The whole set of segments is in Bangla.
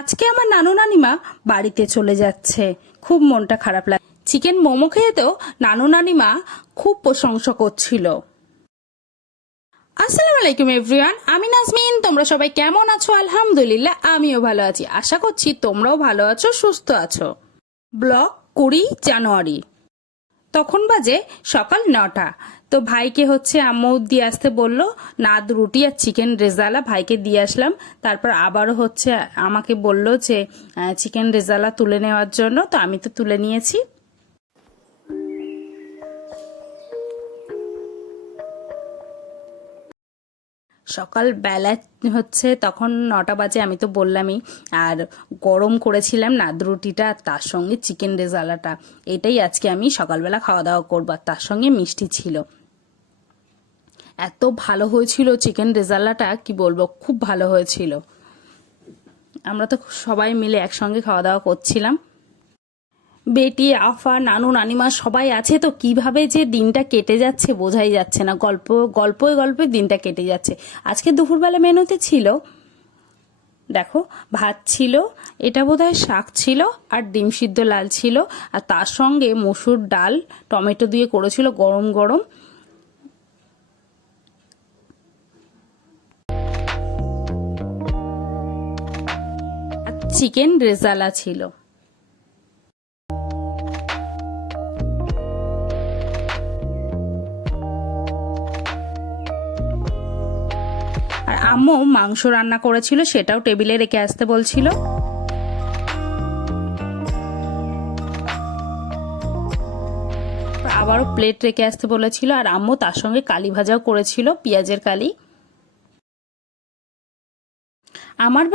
আজকে আমার নানু নানিমা বাড়িতে চলে যাচ্ছে, খুব মনটা খারাপ লাগে। চিকেন মোমো খেয়ে তো নানু নানিমা খুব প্রশংসা করছিল। আসসালামু আলাইকুম এভরিওয়ান, আমি নাজমিন। তোমরা সবাই কেমন আছো? আলহামদুলিল্লাহ আমিও ভালো আছি। আশা করছি তোমরাও ভালো আছো, সুস্থ আছো। ব্লগ 20 জানুয়ারি, তখন বাজে সকাল 9টা। তো ভাইকে আম্মু দিয়ে আসতে বললো, নাদ রুটি আর চিকেন রেজালা ভাইকে দিয়ে আসলাম। তারপর আবারও আমাকে বলল যে চিকেন রেজালা তুলে নেওয়ার জন্য, তো আমি তো তুলে নিয়েছি। সকাল বেলা তখন 9টা বাজে, আমি তো বললামই। আর গরম করেছিলাম নাদ রুটিটা, তার সঙ্গে চিকেন রেজালাটা। এটাই আজকে আমি সকালবেলা খাওয়া দাওয়া করবো। তার সঙ্গে মিষ্টি ছিল। এত ভালো হয়েছিল চিকেন রেজালাটা, কি বলবো, খুব ভালো হয়েছিল। আমরা তো সবাই মিলে একসঙ্গে খাওয়া দাওয়া করছিলাম। বেটি, আফা, নানু নানিমা সবাই আছে, তো কিভাবে যে দিনটা কেটে যাচ্ছে বোঝাই যাচ্ছে না। গল্পে গল্পে দিনটা কেটে যাচ্ছে। আজকে দুপুরবেলা মেনুতে ছিল, দেখো, ভাত ছিল, এটা বোধহয় শাক ছিল, আর ডিম সিদ্ধ লাল ছিল, আর তার সঙ্গে মসুর ডাল টমেটো দিয়ে করেছিল গরম গরম। আর চিকেন রেজালা ছিল। আর আম্মু মাংস রান্না করেছিল, সেটাও টেবিলে রেখে আসতে বলছিল। আবারও প্লেট রেখে আসতে বলেছিল। আর আম্মু তার সঙ্গে কালি ভাজাও করেছিল, পেঁয়াজের কালি। আমার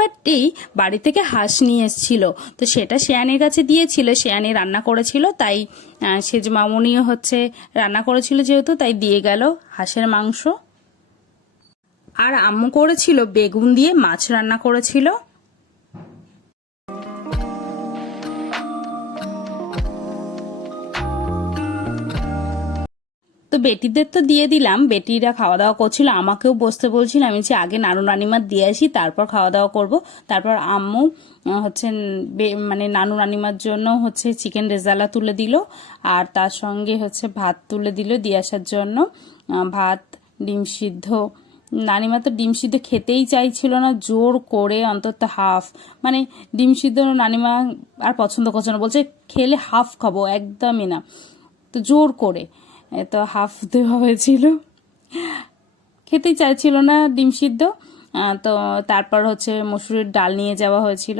বাড়ি থেকে হাঁস নিয়ে এসেছিল, তো সেটা শেয়ানের কাছে দিয়েছিল। শেয়ানি রান্না করেছিল, তাই সেজ মামুনিও রান্না করেছিল, যেহেতু তাই দিয়ে গেল হাঁসের মাংস। আর আম্মু করেছিল বেগুন দিয়ে মাছ রান্না করেছিল। তো বেটিদের তো দিয়ে দিলাম, বেটিরা খাওয়া দাওয়া করছিল, আমাকেও বসতে বলছিল। আমি আগে নানু নানিমার দিয়ে আসি, তারপর খাওয়া দাওয়া করব। তারপর আম্মু মানে নানু নানিমার জন্য চিকেন রেজালা তুলে দিল, আর তার সঙ্গে ভাত তুলে দিল দিয়ে আসার জন্য। ভাত, ডিম সিদ্ধ। নানিমা তো ডিম সিদ্ধ খেতেই চাইছিল না, জোর করে অন্তত হাফ, মানে ডিম সিদ্ধ নানিমা আর পছন্দ করছে না, বলছে খেলে হাফ খাবো, একদমই না। তো জোর করে তো হাফ দেওয়া হয়েছিল, খেতেই চাইছিল না ডিম সিদ্ধ। তো তারপর মসুরের ডাল নিয়ে যাওয়া হয়েছিল।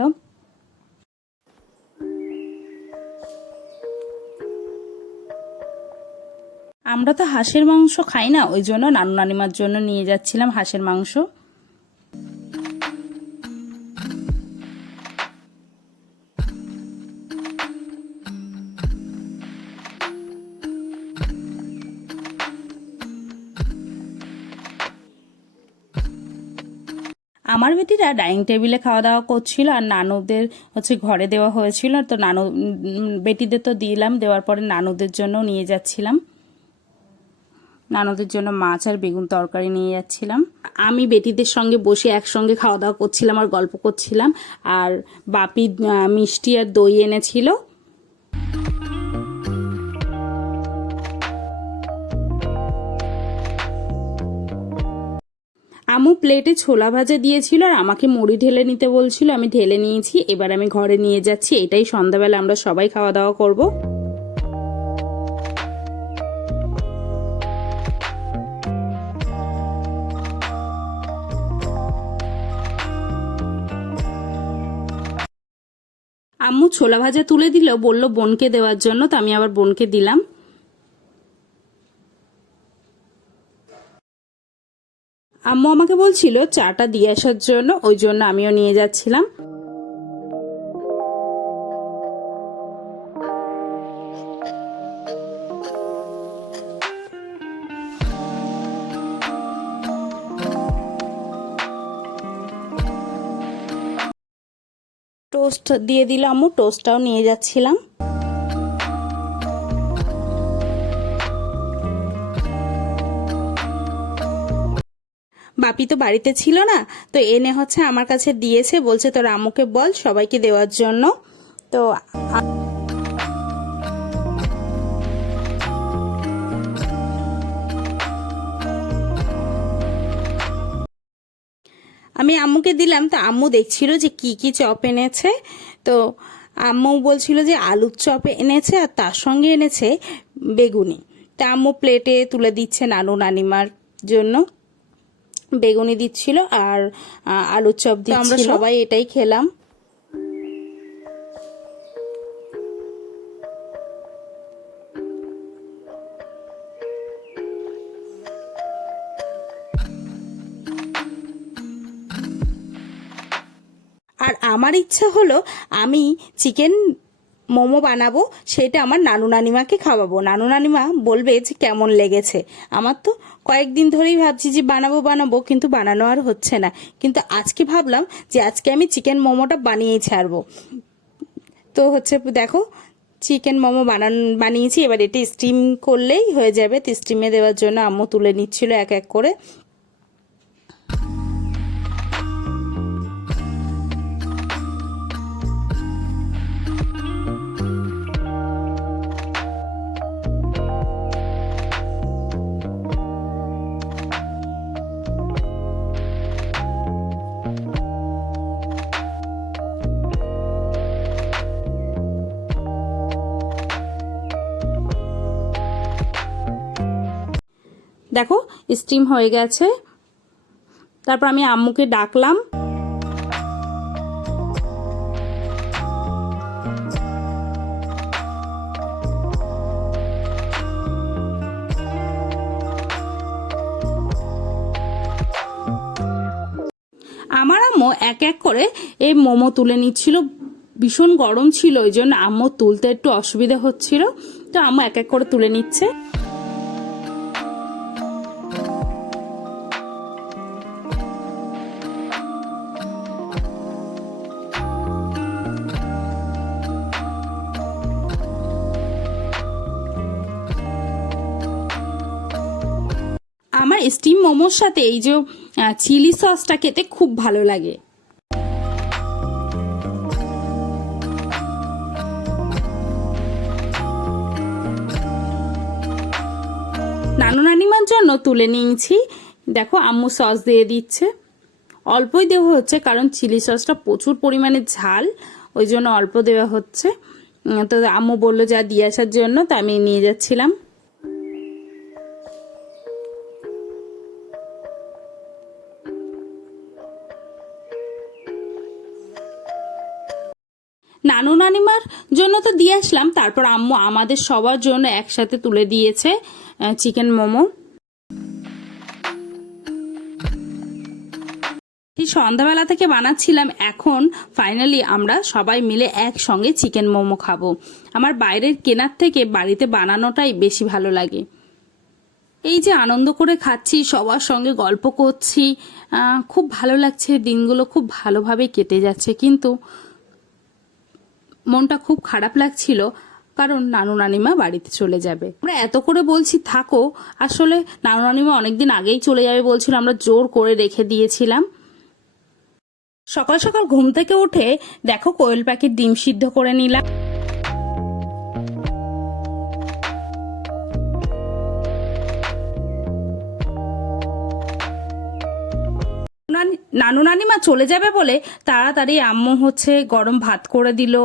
আমরা তো হাঁসের মাংস খাই না, ওই জন্য নানু নানিমার জন্য নিয়ে যাচ্ছিলাম হাঁসের মাংস। আমার বেটিরা ডাইনিং টেবিলে খাওয়া দাওয়া করছিল, আর নানুদের ঘরে দেওয়া হয়েছিল। তো বেটিদের তো দিলাম, দেওয়ার পরে নানুদের জন্য নিয়ে যাচ্ছিলাম। নানুদের জন্য মাছ আর বেগুন তরকারি নিয়ে যাচ্ছিলাম। আমি বেটিদের সঙ্গে বসে একসঙ্গে খাওয়া দাওয়া করছিলাম আর গল্প করছিলাম। আর বাপি মিষ্টি আর দই এনেছিল। আম্মু প্লেটে ছোলা ভাজা দিয়েছিল, আর আমাকে মুড়ি ঢেলে নিতে বলছিল, আমি ঢেলে নিয়েছি। এবার আমি ঘরে নিয়ে যাচ্ছি। এটাই সন্ধ্যাবেলা আমরা সবাই খাওয়া দাওয়া করব। আম্মু ছোলা ভাজা তুলে দিল, বলল বোনকে দেওয়ার জন্য, তো আমি আবার বোনকে দিলাম। আম্মু আমাকে বলছিল চাটা দিয়ে আসার জন্য, ওই জন্য আমিও নিয়ে যাচ্ছিলাম। টোস্ট দিয়ে দিল আম্মু, টোস্টটাও নিয়ে যাচ্ছিলাম। বাপি তো বাড়িতে ছিল না, তো এনে হচ্ছে আমার কাছে দিয়েছে, বলছে তোর আম্মুকে বল সবাইকে দেওয়ার জন্য। তো আমি আম্মুকে দিলাম। তো আম্মু দেখছিল যে কি কি চপ এনেছে। তো আম্মু বলছিল যে আলুর চপ এনেছে আর তার সঙ্গে এনেছে বেগুনি। তা আম্মু প্লেটে তুলে দিচ্ছে নানু নানিমার জন্য, বেগুনি দিচ্ছিল আর আলুর চপ দিচ্ছিল। আমরা সবাই এটাই খেলাম। আর আমার ইচ্ছা হলো আমি চিকেন মোমো বানাবো, সেটা আমার নানু নানিমাকে খাওয়াবো। নানু নানিমা বলবে যে কেমন লেগেছে। আমার তো কয়েকদিন ধরেই ভাবছি যে বানাবো বানাবো, কিন্তু বানানো আর হচ্ছে না। কিন্তু আজকে ভাবলাম যে আজকে আমি চিকেন মোমোটা বানিয়েই ছাড়বো। তো হচ্ছে দেখো চিকেন মোমো বানিয়েছি। এবার এটা স্টিম করলেই হয়ে যাবে। তো স্টিমে দেওয়ার জন্য আম্মু তুলে নিচ্ছিল এক এক করে। দেখো স্টিম হয়ে গেছে। তারপর আমি আম্মুকে ডাকলাম। আমার আম্মু এক এক করে এই মোমো তুলে নিচ্ছিল। ভীষণ গরম ছিল, ওই জন্য আম্মু তুলতে একটু অসুবিধা হচ্ছিল। তো আম্মু এক এক করে তুলে নিচ্ছে। আমার স্টিম মোমোর সাথে এই যে চিলি সসটা খেতে খুব ভালো লাগে। নানু নানিমার জন্য তুলে নিয়েছি। দেখো আম্মু সস দিয়ে দিচ্ছে। অল্পই দেওয়া হচ্ছে, কারণ চিলি সসটা প্রচুর পরিমাণে ঝাল, ওই জন্য অল্প দেওয়া হচ্ছে। তো আম্মু বললো যা দিয়ে আসার জন্য, তো আমি নিয়ে যাচ্ছিলাম। নানু নানিমার জন্য তো দিয়ে আসলাম, তারপর আম্মু আমাদের সবার জন্য একসাথে তুলে দিয়েছে চিকেন মোমো। এই সন্ধ্যাবেলা থেকে বানাচ্ছিলাম, এখন ফাইনালি আমরা সবাই মিলে একসঙ্গে চিকেন মোমো খাবো। আমার বাইরের কেনার থেকে বাড়িতে বানানোটাই বেশি ভালো লাগে। এই যে আনন্দ করে খাচ্ছি, সবার সঙ্গে গল্প করছি, খুব ভালো লাগছে। দিনগুলো খুব ভালোভাবে কেটে যাচ্ছে, কিন্তু মনটা খুব খারাপ লাগছিল, কারণ নানু নানিমা বাড়িতে চলে যাবে। আমরা এত করে বলছি থাকো, আসলে নানু নানিমা অনেকদিন আগেই চলে যাবে বলছিল, আমরা জোর করে রেখে দিয়েছিলাম। সকাল সকাল ঘুম থেকে উঠে দেখো কোয়েল পাখির ডিম সিদ্ধ করে নিলাম। নানু নানিমা চলে যাবে বলে তাড়াতাড়ি আম্মু হচ্ছে গরম ভাত করে দিল,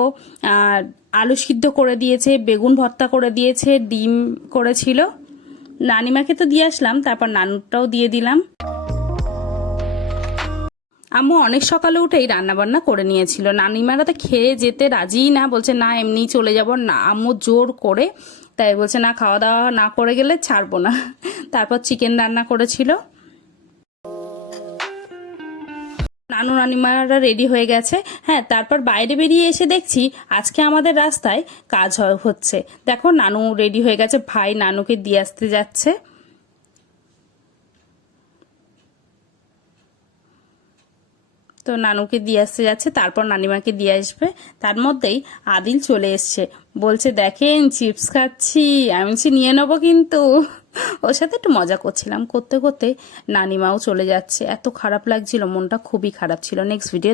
আর আলু সিদ্ধ করে দিয়েছে, বেগুন ভর্তা করে দিয়েছে, ডিম করেছিল। নানিমাকে তো দিয়ে আসলাম, তারপর নানুটাও দিয়ে দিলাম। আম্মু অনেক সকালে উঠেই রান্না বান্না করে নিয়েছিল। নানিমারা তো খেয়ে যেতে রাজিই না, বলছে না এমনি চলে যাব না। আম্মু জোর করে, তাই বলছে না খাওয়া দাওয়া না করে গেলে ছাড়বো না। তারপর চিকেন রান্না করেছিল। নানু নানিমারা রেডি হয়ে গেছে। হ্যাঁ, তারপর বাইরে বেরিয়ে এসে দেখছি আজকে আমাদের রাস্তায় কাজ হচ্ছে। দেখো নানু রেডি হয়ে গেছে, ভাই নানুকে দিয়ে আসতে যাচ্ছে। তো নানুকে দিয়ে আসতে যাচ্ছে, তারপর নানিমাকে দিয়ে আসবে। তার মধ্যেই আদিল চলে এসছে, বলছে দেখেন চিপস খাচ্ছি। আমি বলছি নিয়ে নেবো কিন্তু। ওর সাথে একটু মজা করছিলাম, করতে করতে নানিমাও চলে যাচ্ছে। এত খারাপ লাগছিল, মনটা খুবই খারাপ ছিল। Next video